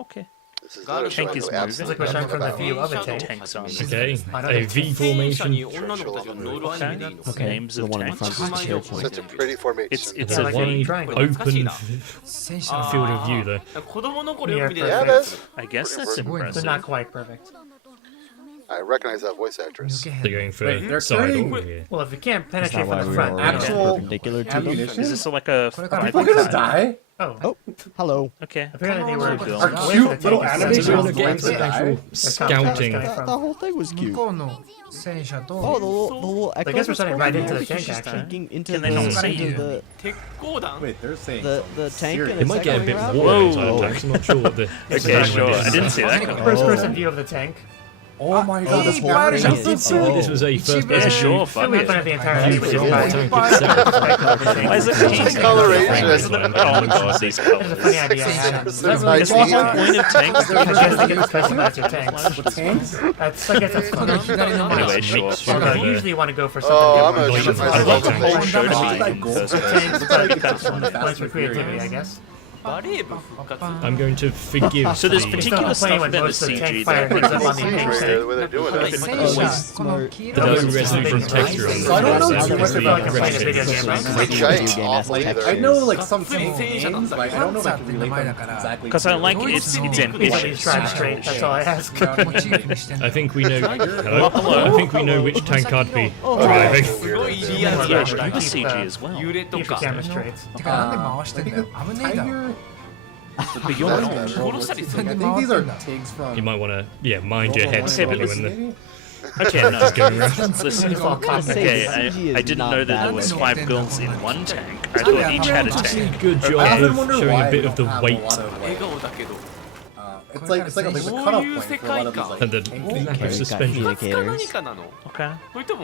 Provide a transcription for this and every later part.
Okay. This is Tank literally is like moving. absolutely It's like a nothing from the about. view of a tank. Tanks on. Okay, I a V formation. Okay. Names The of one in the tanks. front is Churchill. Such a pretty formation. It's Yeah, a like a V. triangle. Open field of view there. Yeah, that's I guess that's Pretty They're impressive. not quite perfect. I recognize that voice actress. They're going for Wait, they're side carrying- or here. Well, if you can't Is penetrate that why from the we front, were I don't actual- know. perpendicular to them? Ammunition? Is this like a People 5 gonna die? Oh, Hello. Okay. apparently they were Come on, Our away cute from the little tank. animated So girls they're getting going some to die? actual That's how it's scouting. coming from. The whole thing was cute. Oh, the little echo. I guess we're starting right into the tank, She's actually. Tanking into Can they not see into you? Wait, they're saying the tank. serious. And It might get a bit around. warm Whoa. inside tanks. I'm not sure what the. Okay, sure. I didn't see that coming. First person view of the tank. Oh my god, this whole I thing did is see Oh, this was a first Yeah, person sure. view. Fuck We're gonna it. the entire thing, which is From the fine. tank itself. Why is it changing? Coloration. Oh my god, these That's a colors. funny idea I had. Is that really Is the whole point of tanks? I guess they get to customize your tanks. With tanks? That's, I guess that's fun. Anyway, sure. Fuck Although it. usually you want to go for something Oh, I'm different. gonna shoot I'd love the myself. whole show to Like be in gold. first person. Tanks, but kind of fun. Points for creativity, I guess. I'm going to forgive. So there's the- particular It's not stuff when that most is of the tank CG fire that I hits think up on the is tank Right, side. the way they're doing it. the low resolution texture. So I don't know That's too much really about like a aggressive. video game, right? Which I awful either. I know like some names, but I don't know if I can relate them exactly. Because I like it's Please ambitious. drive straight, that's all I ask. I think we know. Hello? hello. I think we know which tank I'd be driving. Yeah, but I CG as well. Keep your camera straight. Tiger. But you're not. I think these are tigs from. You might want to, yeah, mind your head Okay, but slightly listen- when the. Okay, no. going around. Listen. It's all copy. Okay, CG is I didn't not know that bad there was way. 5 girls in one tank. I thought each had a tank. Good job I often of wonder showing why a bit we of the don't have weight a lot of, like, it's like there's a cutoff point for a lot of these like and the tank lack of Okay, suspension. communicators. Okay.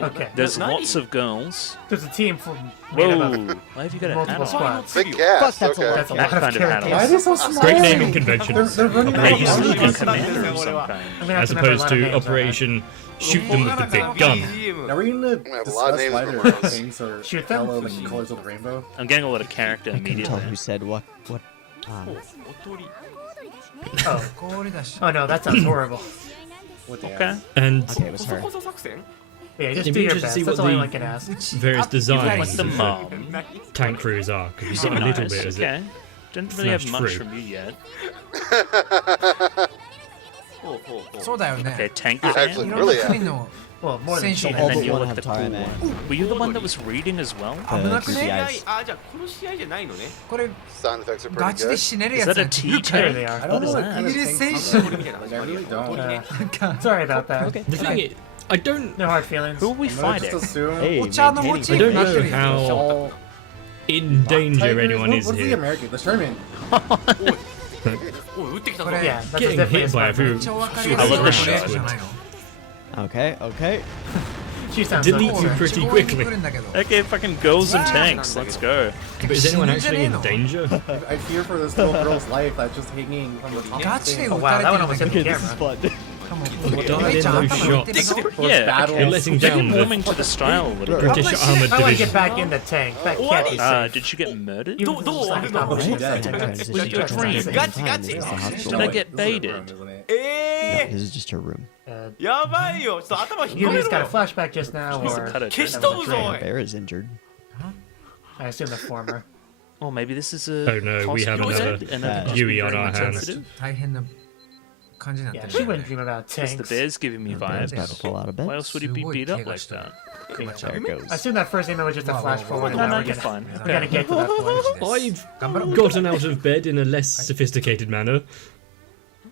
Okay. There's lots of girls. There's a team full made Whoa. up of Why have you got a hat multiple on? squads. Big cast. Fuck, that's a Okay. lot. That's a That lot of kind of hat on. Why are they so small? Great naming convention. They're running Maybe around. he's a commander of some kind. I'm gonna have As to remember a opposed lot of to names on that. Operation Shoot Them with the Big Gun. Are we gonna have a lot of discuss names why for their Mars. things are Shoot them? yellow like the colors of the rainbow? I'm getting a lot of character I couldn't tell immediately. who said what. Oh no, that sounds horrible. With the Okay. And Okay, it was her. Yeah, just It'd do be your interesting to best. see That's what all the- anyone can ask. various Like designs the of mom. tank crews are, because we've got a little Nice, bit as okay. Didn't really have flashed much through. from you yet. そうだよ Okay, ね。 tank い Actually, fan. ろんな really, 国の Well, more than Sensha-do. she. All then but you one look have the Tara cool man. one. Were you the one that was reading as well? The creepy eyes. これ Sound effects are ガ pretty チで good. 死ねる Is やつ that や a ん。 T There they tank? are. I don't know What what is kind of that? tanks Iris these are. Like, I really don't. なんか Sorry about that. The thing is, I don't, No hard feelings. Who are we Oh, I'm gonna fighting? just assume. Hey, お茶のモチ I ーフ don't になって know るよ。 how All in danger tigers? anyone is What's the here. American? The Sherman. これ Yeah, that's Getting definitely hit a by a smart few. move. めっちゃわかりや I すい love こ the れ shot. じゃないの。 Okay, okay. She sounds so Delete cool. you めっちゃ pretty 強引に quickly. 来るんだけど。 Okay, fucking girls and tanks. Let's go. But is anyone actually in danger? I fear for this little girl's life that's just hanging from the top. ガチで thing. 撃 Wow, たれ that て one るん almost だ hit け the ど。 camera. 多分 Died めっ in ちゃ those 頭打ってる shots. よ。 Yeah, battle. You're letting they're down conforming the to the style a little bit. British Armored I want to get Division. back in the tank. That can't be safe. Did she get murdered? You just like accomplish Right? this. Yeah. Was it your dream? Did Did I get baited? This is just her room. You just got a flashback just now, Must or have cut it. The bear is injured. I assume the former. Oh, maybe this is a. Oh, no, we have cosplay another and I'm Yui just on being our very hands. sensitive. 大変な感じになって Yeah, る she ね。 wouldn't dream about Because the tanks. bear's giving me Bear's about to vibes. fall out of bed. Why else would he be beat up like that? There it I goes. assume that first email was just a flash forward. No, and no, now we're you're gonna- fine. We're gonna get to that point. I've gotten out of bed in a less sophisticated manner.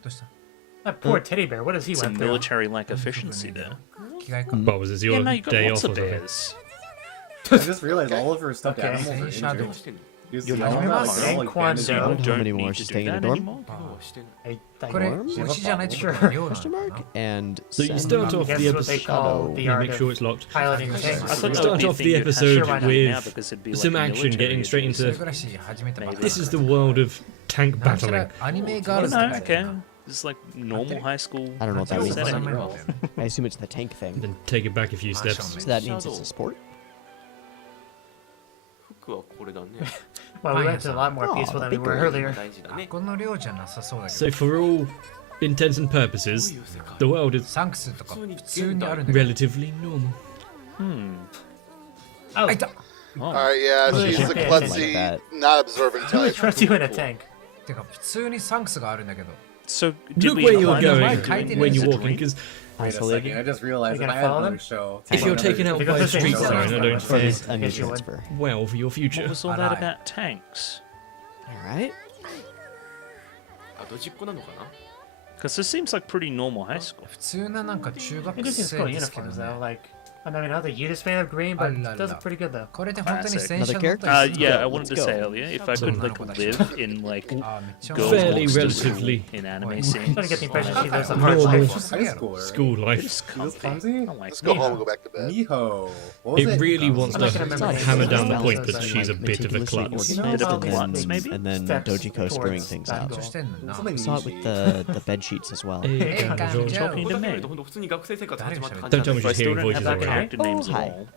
どうした？ That poor teddy bear. What does he Some went through? military-like efficiency there. 着替えか。 Well, was this Yeah, your no, you got day lots off of or something? bears. I just realized all of her stuffed Okay. animals are injured. Sensha-do. You see You're all talking that, about like, they're all, like, Saquon bandaged Doe? up. Oh, How many Don't more need she's to staying do in that the dorm? anymore. これ Worms? 虫じゃないってこと Sure. のような Question mark? And So you send- start off Guess the what they episode. call the Yeah, art make of sure it's locked. piloting I tanks. thought We that would start be a off thing the you'd have to episode do right now with because it'd be like some a action, military getting straight abuse. それ into. ぐらいし始めたばっかり This is the world of tank なんちゃ battling. らアニメガールズ No, って書いてあ okay. るな It's like normal high school. I don't know what that means. setting. I assume it's the tank thing. Then take it back a few steps. So that means it's a sport? パ we ン屋 went さ to a ん lot more peaceful than we were earlier. 大事だね。この量じゃなさそうだけ So ど for all intents and purposes, the world is サンクスとか普通にあるんだけど relatively normal. Oh, あいた Alright, yeah, Really she's should the pay klutzy, attention. not observant who would type. trust you in a tank? てか普通にサンクスがあるんだけど So did Look we where you're find them going doing when you're the walking, dream? because Wait a second, I just realized You that I gonna had follow another them? show. if you're taken out Because by a the same street thing. sign, I don't For fare this- A new Yes, you would. transfer. well for your future. What was all that about tanks? Alright. あ、ドジっ子なのかな？ Because this seems like pretty normal high school. 普通ななんか中 It 学 just seems 生 cool ですけど uniforms ね though. Like, I mean, not the hugest fan of green, but it does look pretty good though. これで本当に Classic. 戦車 Another 乗 character? ったりする Yeah, I Let's wanted to go. say earlier if I could like live in like あめっちゃ girls' Fairly hostels relatively in anime I'm scene. trying to get the impression she lives a Normal. hard life. High school. School life. Just He was comfy. clumsy? Oh my Let's go God. home and go back to bed. Miho. What was It really wants I'm not to gonna remember names. hammer It's down the not point like that she's a bit of a meticulously klutz. organized Bit of a and klutz, then- maybe? And then Steps Dojiko screwing towards things that out. goal. してんのな Something Saw it with the bed sheets as well. Hey, Hey, Kazuo. Kazuo. Talking こ to こだけ見 me. ると本当普通に学生生活始まった感 Don't じ tell me But I just still hearing don't have voices their already. character names at Hi. all.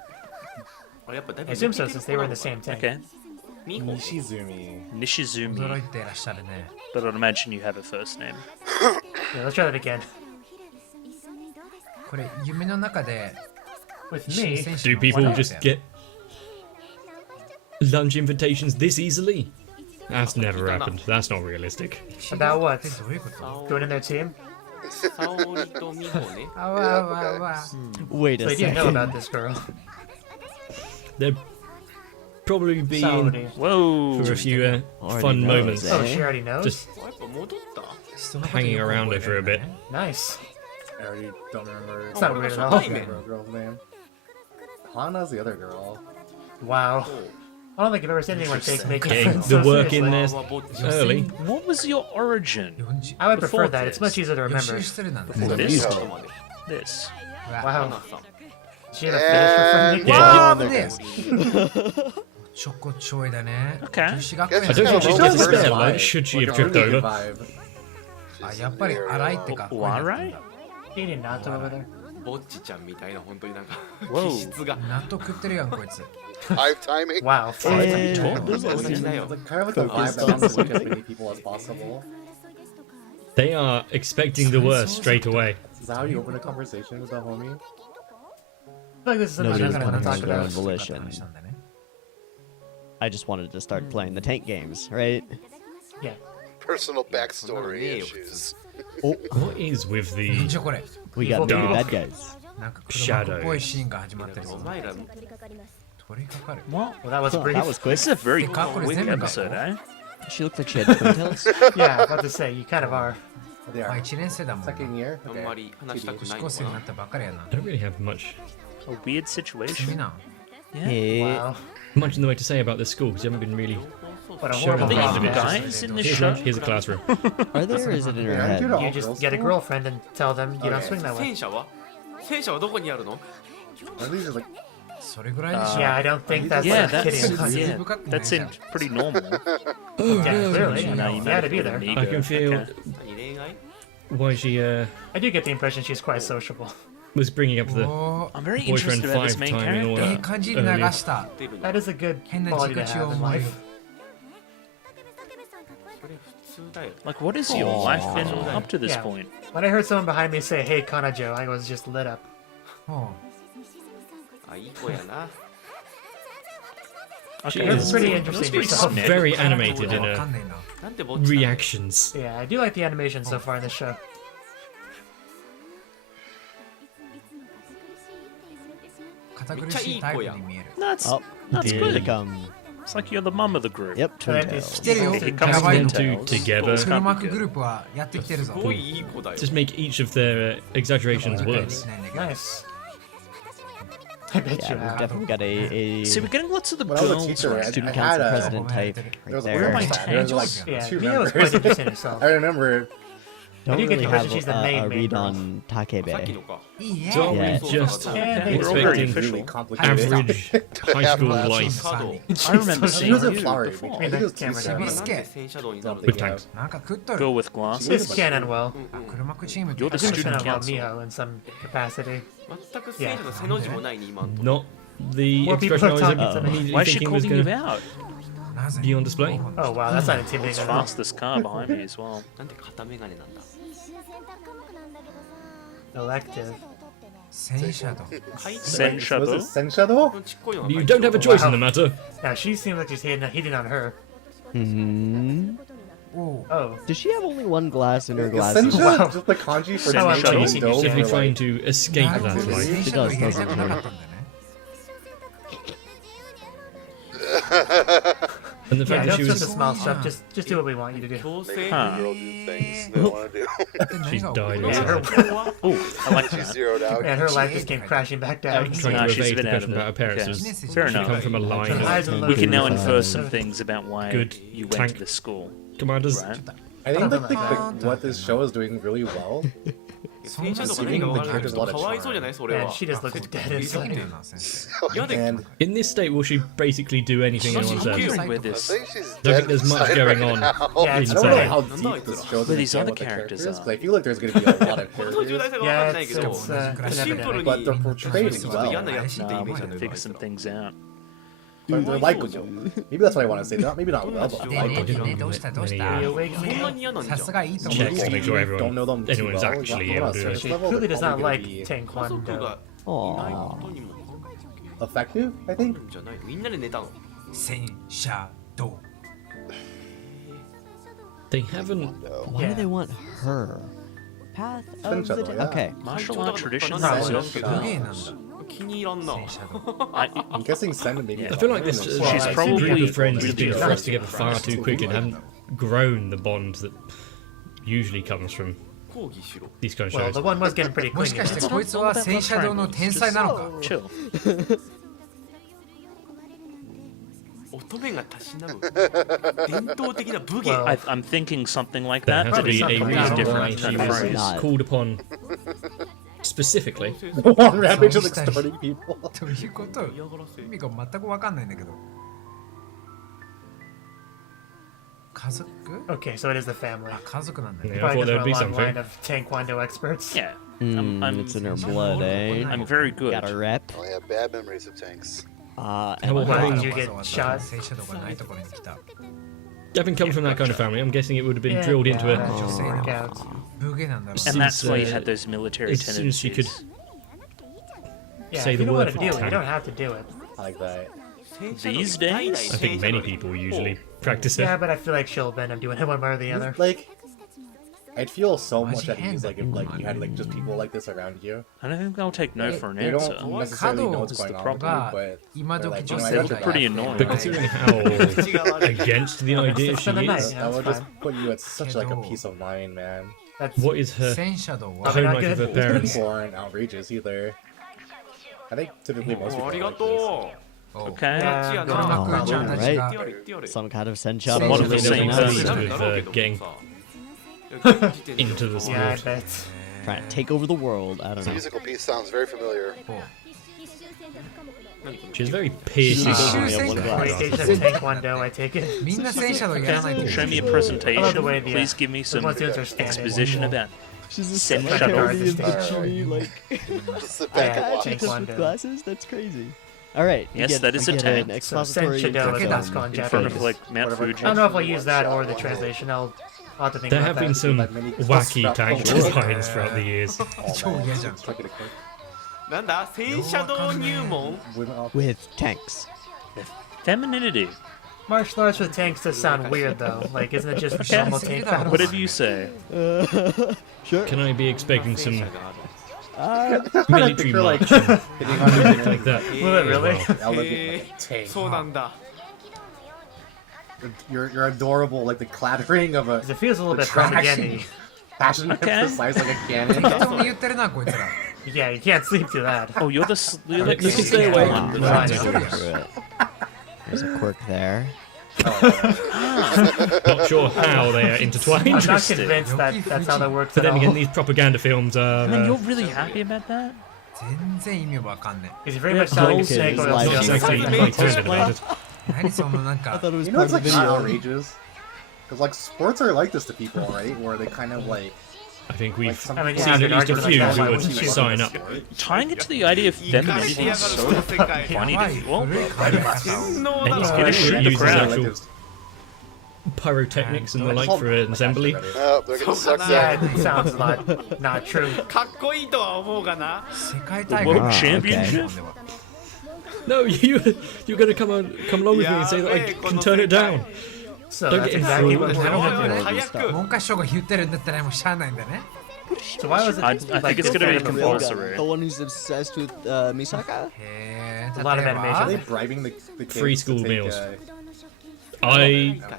あれやっぱだい I ぶ assume so since they were in the same tank. Okay. ミホ Nishizumi. 驚い Nishizumi. ていらっしゃるね But I'd imagine you have a first name. Yeah, let's try that again. これ夢の中で With 新 me, 選手 Do の people 名前 just get lunch invitations this easily? That's never happened. That's not realistic. about what? えどういうこと Joining their team? 沙織とミホね。あわあわあわ Wait So a you didn't know second. about this girl. They'd probably be in Saudi. Whoa. for a few Already fun knows, moments. eh? Oh, she already knows? Just あ、やっぱ戻った？ hanging around her for a bit. Nice. I already don't remember. It's not weird at all. Hey, the man. girl's name. Hana's the other girl. Wow. I don't think I've ever seen anyone take making Getting friends the so work in seriously. there ぼっち。 early. What was your origin? 40 I would prefer Before that. It's this. much easier to 予 remember. 習してるなんだ Before The this? Miho. ちょっと待って。 This. Wow. 花さん。 She had a fetish for friendly Yeah, girls. get Wow, on there, this. guys. ちょこちょいだね Okay. 女子学 I I 園 don't think she's She got a does spare vibe. lunch, should she Like have a really tripped good over. vibe. あやっぱり荒いってかっこいいな Alright? Eating natto over there. ぼっちちゃんみたいな本当になんか Whoa. 気質が。納豆食ってるやんこいつ Five timing. Wow. Eh,同じだよ It's。like kind of like the vibe that wants to wake as many people as possible. They are expecting the worst straight away. Is that how you open a conversation with a homie? I feel like this is something Nobody I'm was gonna coming talk to their own about. volition. 話したんだね I just wanted to start playing the tank games, right? Yeah. Personal backstory issues. What is with なん the じゃこれ We got new Dark. bad guys. なんか黒幕っぽいシーンが始まってるぞお前ら取りかかる What? Well, that was Oh, brief. that was quick. This is a very Hey, Kako, quick remember. episode, eh? She looked like she had ponytails. Yeah, about to say, you kind of are. They まあ are. 1年生だもんな Second year? あんまり話したく女子ないのかな高生になったばっかりやな I don't really have much A weird 君 situation. な Hey. Wow. much in the way to say about this school because you haven't been really. What a Sure. horrible Are Are there there even problem. guys in this Here's show? lunch, here's a classroom. Are there or is it in her Yeah, I do head? know. You just get a girlfriend and tell them you don't swing that way. 戦車は戦車はどこにあるの？ Are these like それぐらいでしょ Yeah, I don't think that's Yeah, like kidding. that's Yeah, yeah. That seemed pretty normal. clearly. You Now you had to met be with there. Amigo. I can feel Okay. 何恋愛？ why she I do get the impression she's quite sociable. was bringing up the おー I'm very boyfriend interested about this main five timing all character. いい that 感じに流 earlier. した That is a good 変な quality 自 to 家中 have を in 思う life. それ普通だよ。 Like, what has your Aw. life been up to this Yeah. point? When I heard someone behind me say, "Hey, Kanajo," I was just lit up. もあ、いい子やな。 She Okay, is It's pretty That's interesting pretty yourself. smart. very animated う in わかん her ねえななんてぼっちなの reactions. Yeah, I do like the animation so far in the show. 堅苦しいタイプに見える That's Oh, that's here good. they come. It's like you're the mum of the group. Yep, twin But tails. 来てるよ Here や comes ばい Twin の Them two Tails. together 黒幕グループはやってきてるぞすごいいい子だよ。 just make each of their exaggerations 理解で worse. きないんだけど Nice. I bet Yeah, you we've have. definitely got a See, we're getting lots of the when I was a girls. teacher, right? I student had council a president type there right was a there. Where am I first time. There was like Yeah, two Mio is quite members. interesting herself. I remember Don't you get really the impression have she's the main a read girl. on さっき Takebe. のか。いいね So Yeah. just Yeah, Okay, we're all very expecting official. really complicated. average high school Half life カード。 I remember She seeing was a you flower. before. I think it was Camera two down. なん seconds. で戦車道になるの with tanks. なんか食っと Go る with glasses. This canon well. 黒幕チームって You're the I think it's student gonna involve council. Miho in some capacity. 全く戦車の背の字もないね、今んとこ。 Not the More people expression I was are talking to me. immediately Why is she thinking was calling you going to out? な be on display. Oh wow, that's not It's intimidating at all. fastest car behind me as well. なんで片眼鏡なんだ Elective. 戦車道。 Sensha-do? Sensha-do? ちっこいのが You don't have a choice in the matter. Now she seems like she's hitting on her. Hmm. おう。 Oh. Does she have only one glass in her Is glasses? Sensha just the kanji for Sensha-do? snake and She's dome? Definitely or, trying like- to escape なるほ that ど。 life. 戦車道やりたくなかったんだね。 And the Yeah, fact that that's she just the was small stuff. Just do what we want you to do. 強制 Huh. Girl do things they don't want to do. 何 she's が died. や She's る Oh, I like She's that. zeroed out. And her life just came crashing back down. trying Nah, to she's evade the been out question of about her it. parents. Okay. Was Fair she enough. come from a line Her eyes are of low. We can now Good. infer some things about why Good you went tank. to this school, commanders. right? I think what this show is doing really well 戦車とか何が分からないけどかわいそうじゃないそれ And は she just looks dead すごい inside. な先生。嫌で and In this state, will she basically do anything anyone says? With I this, think she's Don't dead think there's much inside going right on. now. Yeah, it's I don't know insane. how deep this show's But gonna these get other with the characters characters, are. but I feel like there's gonna be a lot of この途中 characters. 大体が分かんないけど Yeah, it's シンプルに But they're portrayed ちょっと嫌な well. やつってイ nah, メ we ージなんだ can よ figure some things out. But they're likable. Maybe that's what I want to say. Maybe not well, but で likable. ねどうしたどうし Many, た Are you awake そんな now? に嫌なんじゃんさすがいいと思う。 Checks to make sure Don't everyone, know them too anyone's well. actually Not on a able to do surface it. level, Clearly they're does not probably like gonna be 家族 Taekwondo. がいないことにも effective, I think. じゃないみんなで寝たの戦車道。 They haven't. Why do they want her? Path of the. Sensha-do, yeah. Okay. Martial art traditions Nah, is well, also Good game, Nanda. 気に入らんな 戦車道。 I'm guessing Sen maybe. I feel like this She's this probably group of friends has been really thrust together far too quick and haven't grown the bond that usually comes from 抗議しろ these kind of Well, shows. the one was getting pretty もし clingy. かしてこいつは戦車道の天才なのか Chill. 乙女がたしなむ伝統的な武芸 Well, I'm thinking something like There that, has to but be it's a something reason different why different she kind of was phrase. Not. called upon specifically. One rampage of extorting people. どういうこと嫌がらせ意味が全くわかんないんだけど。家族 okay, so it is the family. あ、家族なんだね。 Yeah, I Probably thought there'd just be a long line something. of Taekwondo experts. Yeah, It's in her blood, eh? I'm very good. Got a rep. I have bad memories of tanks. And How what about Why having, did you get shot? 戦車道がないところに来た。 having come from that kind of family, I'm guessing it would have been Yeah, drilled into that her. just didn't work out. 武芸なんだろう。 And that's why you Since, had those military as soon as she could tendencies. Yeah, say if the you don't word want to for do it, you tank. don't have to do it. I like that. These days? I think many people usually practice Yeah, it. but I feel like she'll end up doing it one way or the other. Like, I'd feel so much at Magic ease like if hand. like you had like just people like this around you. I don't think I'll take no for an They answer. don't necessarily know what's That's the going on, problem. but 今 they're 時 like, 女 you know, 性 I が got your pretty back. annoying. But considering how against the idea she Spend the night, is, yeah. That would That's just fine. put you at such like a peace of mind, man. That's what is her 戦車道 home は not life of her good. parents? People aren't outrageous either. I think typically most あ people り are が like this. と Okay. Yeah, Yeah, good enough no. problem. ちゃんたち う Right. 言ってやれ言ってやれ some kind of Sensha One of the They same don't person. have with, だろうけど getting さ into the Yeah, I sport. bet. trying to take over the world. I don't The know. musical piece sounds very familiar. She's very piercing. Ah. Yeah, one glass. Orientation of Taekwondo, I take it. みんな戦車道やらないと Show me a I love presentation. the way the, Please give me some the students are standing. exposition about She's a Sensha-do. parody of Alright. Ichiri, like Just sit I back and had watch. Taekwondo. just with glasses. That's crazy. All right. you Yes, get- that is you a get tank. an So expository Sensha-do is introduction. Taekwondo in in front of Japanese. like Mount Whatever. Fuji. I don't know if I'll use that or the translation. I'll have to think There about have that. been some wacky tank designs throughout the years. 超嫌じゃん Click it, click. なんだ戦車道入門 Women off. With tanks. Femininity. Martial arts with tanks does sound weird though. Like, isn't it just normal tank battles? Whatever you say. Sure. Can I be expecting some I military picture like march hitting on your like that? Will it really? elegant へ like, ー tank. そうなんだ You're adorable, like the clattering of a Because it feels a little The bit trash. propaganda. passion Okay. precise like a cannon. 適当に言ってるなこいつら Yeah, you can't sleep through that. Oh, you're You can stay away. awake. Yeah, I know. Through it. There's a quirk there. Not sure how they are I'm intertwined. not Interesting. convinced that that's how that works But at then again, all. these propaganda films are. Man, you're really happy about that? 全然意味わかんね Because you're very much sounding Okay, snake or it's else live. you'll It's actually like quite that. turned about it. え何そのなんか I thought it was You know, part it's of like the not video. outrageous. Because like sports are like this to people, right? Where they kind of like I think we've some I mean, seen yeah, at you least could a argue few like that, who why would wouldn't you? sign up. Tying it to the idea of femininity is so funny to me. Well, 古い考え方を 洗脳だ Any ろ sketch Like uses it's- actual pyrotechnics and the like for an assembly. Oh, they're gonna suck Yeah, that. it sounds a lot not true. かっこいいとは思うがな。世界大 World 会 Championship? No, you're gonna come along with me and say that I can turn it down. So Don't that's get exactly into what it. we're おいおい doing. 早く。文科省が言ってるんだったらもうしゃあないんだね。 So why was it I like think it's gonna be kind of compulsory. The one who's obsessed with Misaka? へA lot of 例えば animation. Are they bribing the kids Free to school take, meals. they're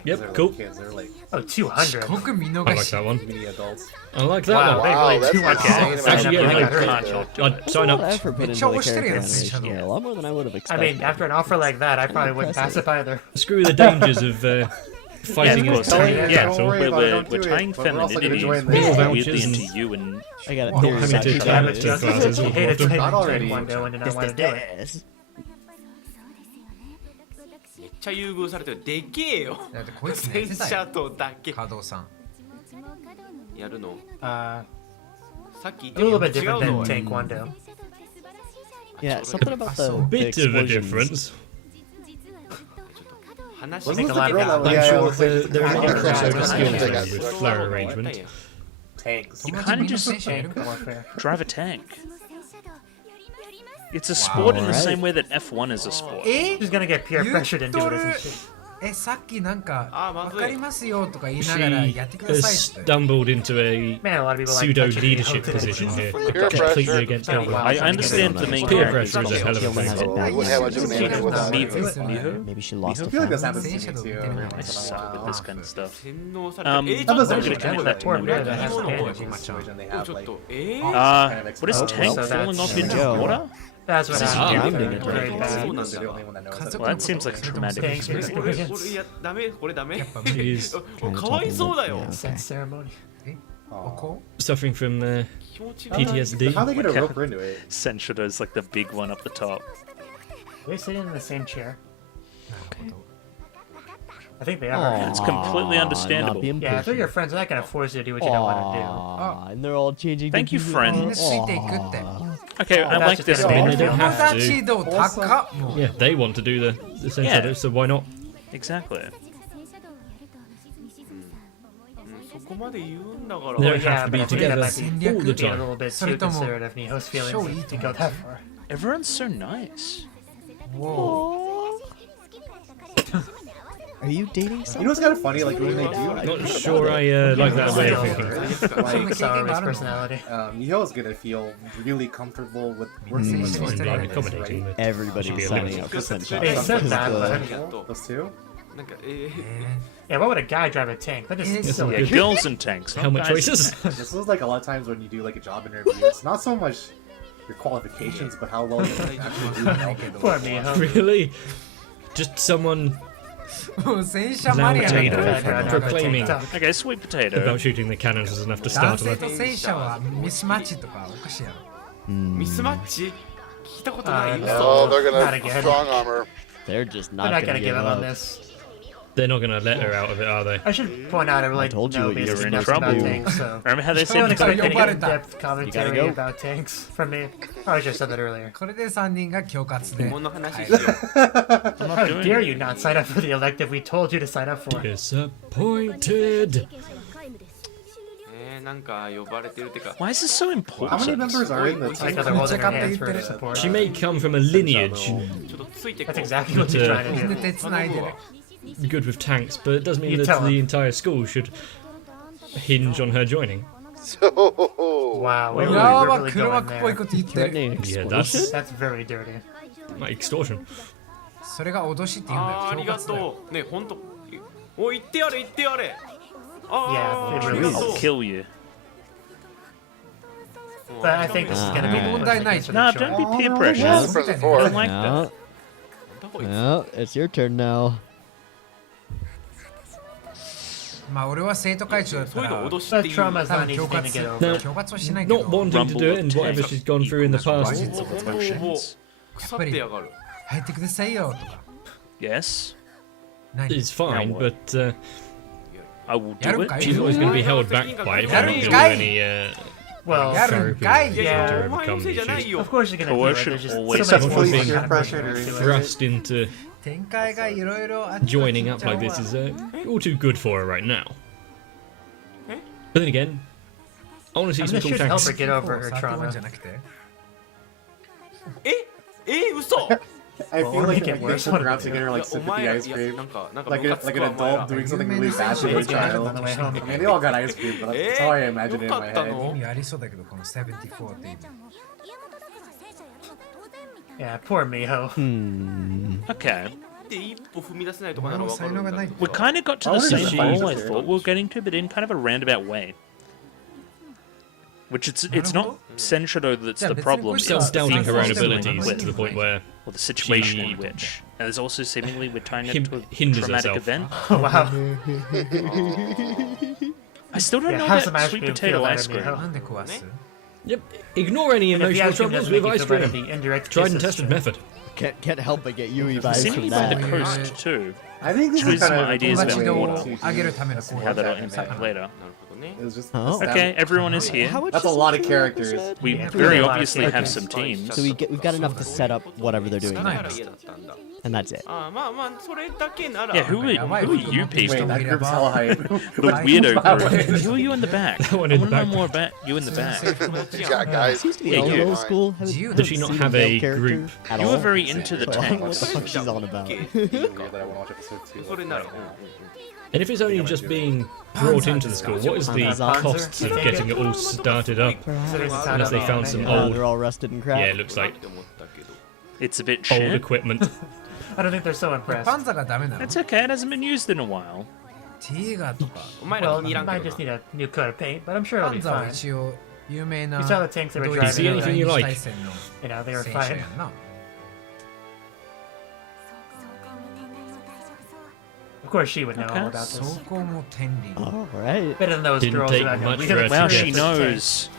Yep, cool. Kids, they're like Oh, 200. 僕見 I 逃 like し that one. mini adults. I like that Wow, one. they Wow, really that's do want insane. to Actually, yeah, I like, heard. I'd sign up. Effort put into Mitchell the was character serious. animation here. A lot more than I would have I expected. mean, after an offer like that, I probably wouldn't pass it either. Screw the dangers of fighting Yeah, in a of course. tiny Yeah, Yeah, don't worry castle. about it, don't we're do tying it, but we're also gonna femininity join this. Meal weirdly vouchers into and- you and I got Not having to Yeah, turn but it just into classes. he hated playing Not already. one day and did not want to do it. this. めっちゃ優遇されてる。でけえよ。だってこいつ寝戦てたよ車とだけ加藤さんやるの。 Uh, さっき a 言 little った bit けど違 different うの than Tank One Do. Yeah, something about the Bit of a explosions. difference. 話 Wasn't think the a lot girl about that I'm was sure like, that there is a Yeah, crossover yeah, skill yeah, there yeah. with flower arrangement. Tanks. you 友達 kind み of んな just 戦車やるんか Warfare. drive a tank. It's a sport in the Alright. same way that F1 is a sport. え She's gonna get peer pressured into it, isn't she? えさっきなんかあまずいわかりますよとか言いながら She やってくだ has さいって stumbled into a Man, a lot of people like pseudo touching leadership people today. position here, Peer completely pressure. against Oh, everyone. wow. I understand the main Peer character. pressure is a hell of a Killing thing. it. I wouldn't have much of an answer without Miho. it. Miho? Maybe she lost I a feel like this friend. happens to me Sensha-do too. didn't I suck at this kind of stuff. 洗脳されてる。ちょっと That was I'm actually gonna turn kind that of to my Poor memory. man that has 今の bandages. Situation they ちょ have っ like と What is Oh, Tank so falling that's- off into Joe. water? That's what This is happened. timing Very it, very right? bad. そうなん They're だ the only one that knows Kazumax. that. Well, that seems like a traumatic Tank experience. これ experience. やダメこれダメ。 She's かわいそうだよ。 Sense ceremony. おこ suffering from 気持ちがない。 PTSD. How they get a rope into it? Sensha-do is like the big one up the top. They're sitting in the same chair. I think they are. It's completely Aw, understandable. not being Yeah, if they're pushy. your friends, they're not gonna force you to do what you don't want to Aw, and they're all changing. Thank you, to- みんな friends. ついていくって Okay, I that's like just this gonna I mean, be- they don't 友 have 達 to. 度高っもう Yeah, they want to do the sensor, Yeah. so why not? Exactly. そこまで言うんだから。 They don't do. Yeah, have to but be I think that together might be all the being a time. little bit So too it's almost- considerate of Niho's feelings show to it. go that far. Everyone's so nice. Are you dating You someone? know what's kind of funny? Like when they do, Not sure I like that way of thinking. like Sorry's personality. Miho's gonna feel really comfortable with working with Fine, those being guys, accommodating, right? but- Everybody's Should be signing eliminated. up for Sensha. They said that, あ but りがとう。 Those two? なんかyeah, why would a guy drive a tank? That is Yes, silly. Yeah, girls and tanks. not Helmet guys and choices. tanks. This was like a lot of times when you do like a job interview. It's not so much your qualifications, but how well you can actually do it. Poor Miho. Really? Just someone もう戦車マニアだ loud から data proclaiming Okay, sweet potato. about shooting the cannons is enough to 男 start 性 with. と戦車はミスマッチとかおかしいやろミスマッチ聞いたことない。 No, Oh, they're Not gonna again. strong armor. They're just They're not not gonna gonna give give up on up. this. They're not going to let her out of it, are they? I should point out I really told you know what you basically were in nothing about trouble. tanks, so Remember how they I don't said expect any Nobody- in-depth commentary go. about tanks from me. I just said that earlier. これで3人が恐喝でこの話しよう。 How dare you not sign up for the elective we told you to sign up for? Disappointed. なんか呼ばれてるってか。 Why is this so How many important? members are in the It's like team? how they're holding their Check out hands the for internet. support. She may come from a lineage ちょっとついてこ That's う。 exactly what she's trying to みんな do. 手つないでね good with tanks, but it doesn't mean You that tell the him. entire school should hinge on her joining. So, Wow, we や we're ば really 黒 going 幕っぽい there. こと言ってる Threatening Yeah, explosion? that's That's very dirty. like extortion. それが脅しって言うんだよあーありが恐喝だよとう。ねほんと。おい言ってやれ言ってやれ。あ Yeah, あ it あり really が is. と I'll う。 kill you. But I think this is gonna be the問題ないじゃん one Nah, for the don't show. be peer yeah, pressure. for the I four. don't like that. No, こいつ no, it's your turn now. まあ俺は生徒会長だったそういうらの脅しっ But ていう。 trauma's 多 not 分 easy 恐 thing to 喝 get over. 恐喝はしないけど Not wanting to do it and whatever she's gone through in the past. やっぱり腐ってやがる。入ってくださいよとか Yes, 何 It's fine, Now what? but I will do it. Yarukai. she's always going to be held back by it if we're not doing Yarukai. any Well, Yeah, therapy Yarukai. to Yeah. お前の overcome せいじゃない issues. よ of。course you're gonna do it. Coercion There's just always so much suffers more from kind of pressure pressure to to it. thrust into 展開がいろいろあっちこっち joining up like this is all too good for her right now. But then again, I want to see I some mean, cool it should help her tanks. get over her 31 trauma. じゃなくて嘘 I Well, feel or like make it they worse, come one around of the together, like お sip with the 前ら ice いや cream. なんか Like an adult doing something really bad to a child. on the way home. I mean, they all got ice cream, but that's how I imagine it in my よかった head. の 意味ありそうだけどこの74って意味 Yeah, poor Miho. Okay. で一歩踏み出せないとかなら分かるんだけど We kind of got to I the wanted to same find goal I this thought we were getting to, but in kind of a roundabout way. Which it's not Sensha-do that's Yeah, the but problem. it's Still It's doubting her own the abilities with- to the point where or the situation in which. And there's also seemingly we're tying it to a hinders traumatic herself. event. Oh, wow. I still don't Yeah, know have some about ice sweet cream, potato feel ice better, cream. Miho. なんで壊す Yep, ignore any And if the emotional ice cream troubles doesn't make with you ice feel better, cream. the indirect Tried and kisses tested should. method. Can't help but get Yui vibes Seemingly from by the that. coast too. I think this Choose is kind some of ideas 友 about 達 water. をあげるための How that'll impact later. なるほどね It was just Oh. Okay, everyone is here. How much That's a is lot of this characters. We Yeah, very a lot of obviously have characters. some teams. So we've got enough to set up whatever they're doing だから next, 嫌だったんだ and that's it. ああまあまあそれだけなら Yeah, who are you Wait, people? that group's hella hype. The weirdo group. Who are you in the back? I one want in to the know back. more about you in the back. Yeah, guys. Seems to be Yeah, a you- little old school. Does she not have a group? At You all? were very into the What the tanks. fuck she's on about? Weird that I want to watch episode 2. それなら And if it's only just being brought into the school, what is the Panzer. costs of getting it all started up? So there's a sign Unless they up found on it, some yeah. old, They're all rusted and crap. yeah, it looks なっ like て思ったけど It's a bit old shit. equipment. I don't think they're so impressed. パンザがダメなの That's okay. It hasn't been used in a while. ティーガーとかお前ら Well, 気に入 you らん might け just ど need な a new coat of paint, but I'm sure パ it'll be ンザは fine. 一応有名な You saw the tanks that were ドイ driving ツ See anything you 第 like? 二次大戦の You know, they were 戦車 fine. やんな Of course, she would know Okay. all about 走 this. 行も天輪 All right. Better than those Didn't girls take without much knowing. for us Wow, to she get- knows.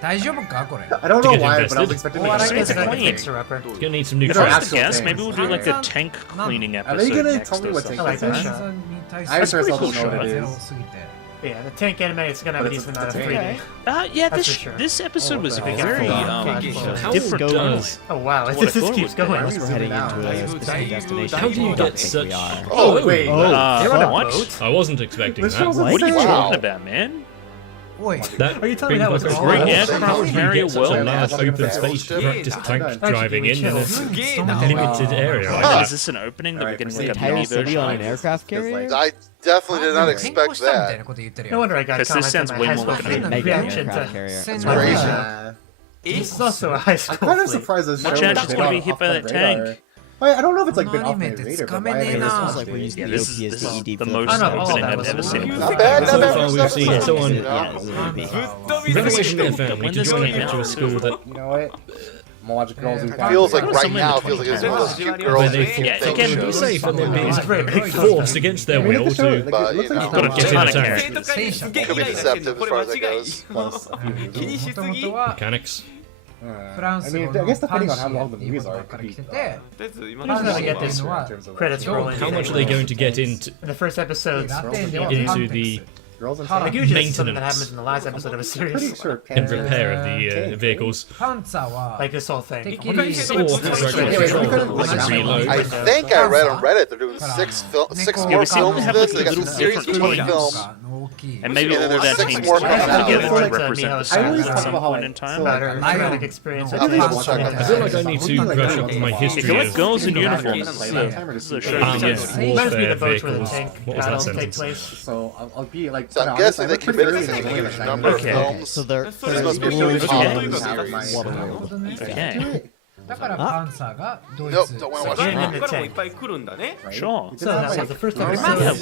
大丈夫かこれ I don't To know get why, but I was invested. expecting Well, I like guess a it's like a tank. fixer upper. It's gonna need some new You know, tracks. actual Yes, tanks. maybe we'll do like a tank cleaning Are they episode gonna next tell me or what something. tank I like that this is? shot. パンザに対 I する just pretty don't know cool what it ゼロ is. すぎて Yeah, the tank anime is gonna have a But it's decent a amount of tank. 3D. Yeah, That's this for sure. this episode was what the very hell? How different goes- tonally. Oh wow, What I this thought just it keeps would be. going. Unless we're heading Zooming into out. a specific destination. How do you I get don't think such? we are. Oh, wait. They're on a What? boat. I wasn't expecting This that. show's What are you Wow. talking about, man? おい That Are you telling me brings that my was question. all- Great Oh, aircraft How do you carrier get such a well. large open Yeah. space to Yeah. practice tank Actually, driving in chill. a すげえ Wow. な limited area like Is that? this an opening that we're Alright, getting the like a entire mini city version? on an of? aircraft carrier? I definitely did not 転 expect 校したみたいな that. こと言ってる No よ wonder I got Because this comments on sounds my way high more school like a fan mega reaction aircraft to. carrier. It's Right. crazy. This is also a high school. I'm kind of fleet. surprised this show Watch was out, she's been gonna be on hit off by my that radar. tank. Wait, I don't know if it's like been off my Anime radar, but why that's haven't I coming just in. watched Like we're it? using Yeah, the this is OPS to ED the for most Oh, no, all opening that I've was ever cool. seen. Not bad, not So bad. far we've seen someone Yeah, it was an OP. ぶっ飛び revelation 出 their して family When to this join came into a out, school that You know what? I'm gonna watch Girls Who Yeah, Fight. Feels like Well, right something now, in it feels like it's the one of those 20s. cute Where girls. they who Yeah, think again, they're be safe and they're being It's a very big forced against their I mean, will the show, to like, But, it looks you like know. it's Gotta get in ton a of tank. characters. 生徒会にすげえイ Could ラ be イラしてん deceptive のこ as れ far 間 as that 違い goes. plus a few 気にしすぎ 元々は mechanics. フランス I 語 mean, I の guess パン depending on シ how ー long って the いう言 movies 葉 are, か it ら could 来 be てて とりあえず今 We're の just gonna 話 get は this credits Sure. rolling. How much are they going to get into In the first episodes, Latin で into は the Girls and like Tanks. usually it's something that Maintenance. happens in the last episode of a Pretty series, sure and Panzer- repair of the Tank, vehicles? パンツァーは like this whole thing. 敵 Orに control, like reload. I think I read on Reddit they're doing six Yeah, more we seem to films have, of this. like, They got little the series different for teams. film. の大きい And maybe And all then of there's that six teams more together coming out. to I represent the always series talk at some about how, point like, in time. so, like, Better Lion. traumatic experience. No, I think I it's watch something that. I feel like I need to brush up my If history you like of girls in uniform, Yeah. this is a show armed for you. Reminds me warfare of the boats where the vehicles. tank What was that battles take sentence? place. So I'll be like. So I'm honest, guessing I they look pretty committed early to in the making a game, number of Okay. films. So they're This must be a rules huge on following Okay. series. Waterworld. Okay. だからパンサーがドイ Nope, ツ don't wanna watch 外 that. 国からもいっぱい来るんだね right? Sure. It So doesn't that have, was the first like, episode. Yeah,